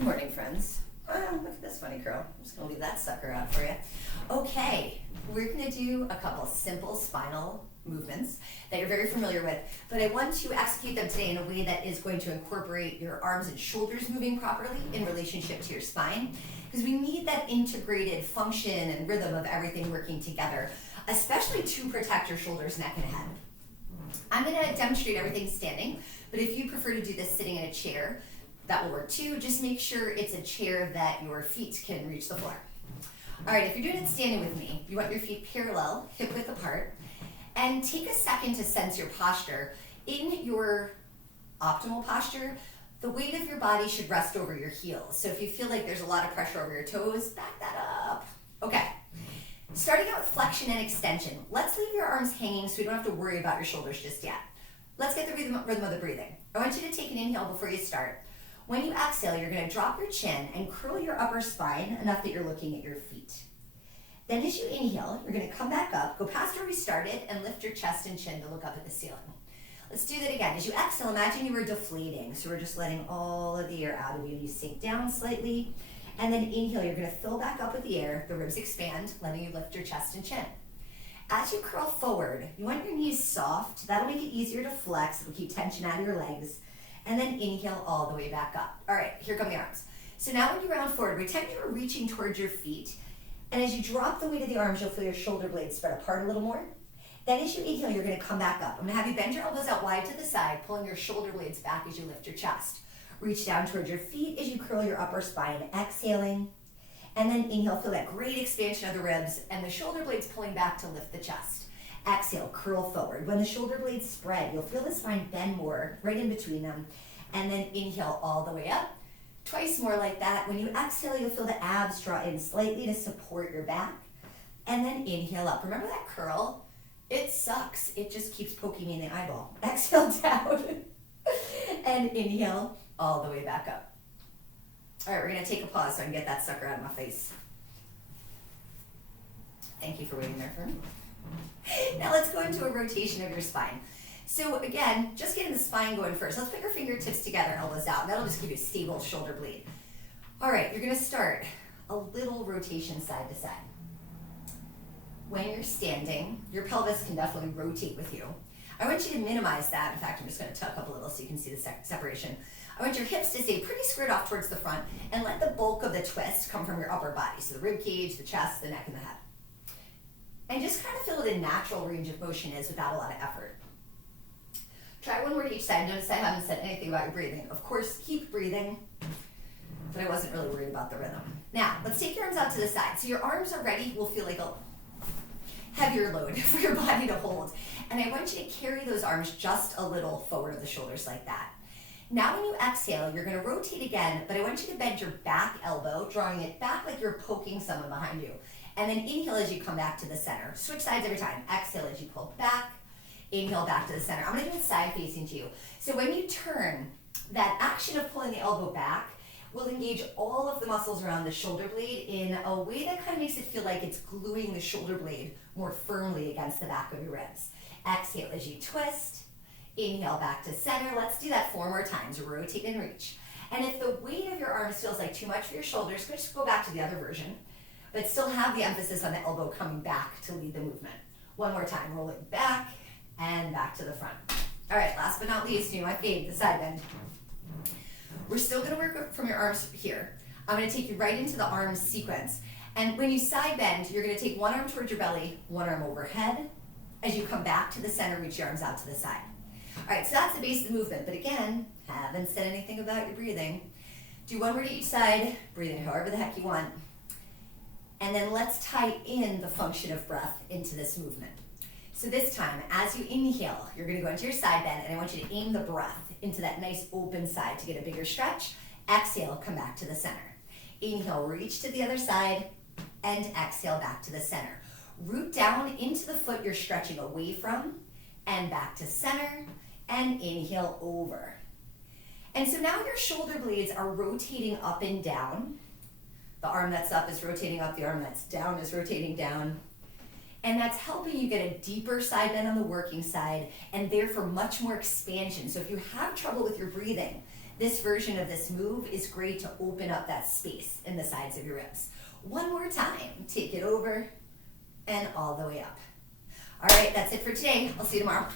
Good morning, friends. Look at this funny curl. I'm just gonna leave that sucker out for you. Okay, we're gonna do a couple simple spinal movements that you're very familiar with, but I want to execute them today in a way that is going to incorporate your arms and shoulders moving properly in relationship to your spine, because we need that integrated function and rhythm of everything working together, especially to protect your shoulders, neck, and head. I'm gonna demonstrate everything standing, but if you prefer to do this sitting in a chair, that will work too. Just make sure it's a chair that your feet can reach the floor. All right, if you're doing it standing with me, you want your feet parallel, hip width apart, and take a second to sense your posture. In your optimal posture, the weight of your body should rest over your heels. So if you feel like there's a lot of pressure over your toes, back that up. Okay, starting out with flexion and extension. Let's leave your arms hanging so we don't have to worry about your shoulders just yet. Let's get the rhythm of the breathing. I want you to take an inhale before you start. When you exhale, you're going to drop your chin and curl your upper spine enough that you're looking at your feet. Then as you inhale, you're going to come back up, go past where we started, and lift your chest and chin to look up at the ceiling. Let's do that again. As you exhale, imagine you were deflating. So we're just letting all of the air out of you. You sink down slightly. And then inhale, you're going to fill back up with the air. The ribs expand, letting you lift your chest and chin. As you curl forward, you want your knees soft. That'll make it easier to flex. It'll keep tension out of your legs. And then inhale all the way back up. All right, here come the arms. So now when you round forward, pretend you're reaching towards your feet. And as you drop the weight of the arms, you'll feel your shoulder blades spread apart a little more. Then as you inhale, you're going to come back up. I'm going to have you bend your elbows out wide to the side, pulling your shoulder blades back as you lift your chest. Reach down towards your feet as you curl your upper spine, exhaling. And then inhale, feel that great expansion of the ribs and the shoulder blades pulling back to lift the chest. Exhale, curl forward. When the shoulder blades spread, you'll feel the spine bend more right in between them. And then inhale all the way up. Twice more like that. When you exhale, you'll feel the abs draw in slightly to support your back. And then inhale up. Remember that curl? It sucks. It just keeps poking me in the eyeball. Exhale down. And inhale all the way back up. All right, we're going to take a pause so I can get that sucker out of my face. Thank you for waiting there for me. Now let's go into a rotation of your spine. So again, just getting the spine going first. Let's put your fingertips together, elbows out. That'll just give you a stable shoulder blade. All right, you're gonna start a little rotation side to side. When you're standing, your pelvis can definitely rotate with you. I want you to minimize that. In fact, I'm just gonna tuck up a little so you can see the separation. I want your hips to stay pretty squared off towards the front and let the bulk of the twist come from your upper body. So the rib cage, the chest, the neck, and the head. And just kind of feel what a natural range of motion is without a lot of effort. Try one more to each side. Notice I haven't said anything about your breathing. Of course, keep breathing, but I wasn't really worried about the rhythm. Now, let's take your arms out to the side. So your arms already will feel like a heavier load for your body to hold. And I want you to carry those arms just a little forward of the shoulders like that. Now when you exhale, you're gonna rotate again, but I want you to bend your back elbow, drawing it back like you're poking someone behind you. And then inhale as you come back to the center. Switch sides every time. Exhale as you pull back. Inhale back to the center. I'm going to do it side facing to you. So when you turn, that action of pulling the elbow back will engage all of the muscles around the shoulder blade in a way that kind of makes it feel like it's gluing the shoulder blade more firmly against the back of your ribs. Exhale as you twist. Inhale back to center. Let's do that 4 more times. Rotate and reach. And if the weight of your arms feels like too much for your shoulders, just go back to the other version, but still have the emphasis on the elbow coming back to lead the movement. 1 more time. Roll it back and back to the front. All right, last but not least, you know my fave, the side bend. We're still gonna work from your arms here. I'm gonna take you right into the arms sequence. And when you side bend, you're gonna take one arm towards your belly, one arm overhead. As you come back to the center, reach your arms out to the side. All right, so that's the base of the movement. But again, haven't said anything about your breathing. Do 1 more to each side, breathe in however the heck you want. And then let's tie in the function of breath into this movement. So this time, as you inhale, you're gonna go into your side bend, and I want you to aim the breath into that nice open side to get a bigger stretch. Exhale, come back to the center. Inhale, reach to the other side, and exhale back to the center. Root down into the foot you're stretching away from, and back to center, and inhale over. And so now your shoulder blades are rotating up and down. The arm that's up is rotating up, the arm that's down is rotating down. And that's helping you get a deeper side bend on the working side and therefore much more expansion. So if you have trouble with your breathing, this version of this move is great to open up that space in the sides of your ribs. One more time, take it over and all the way up. All right, that's it for today. I'll see you tomorrow.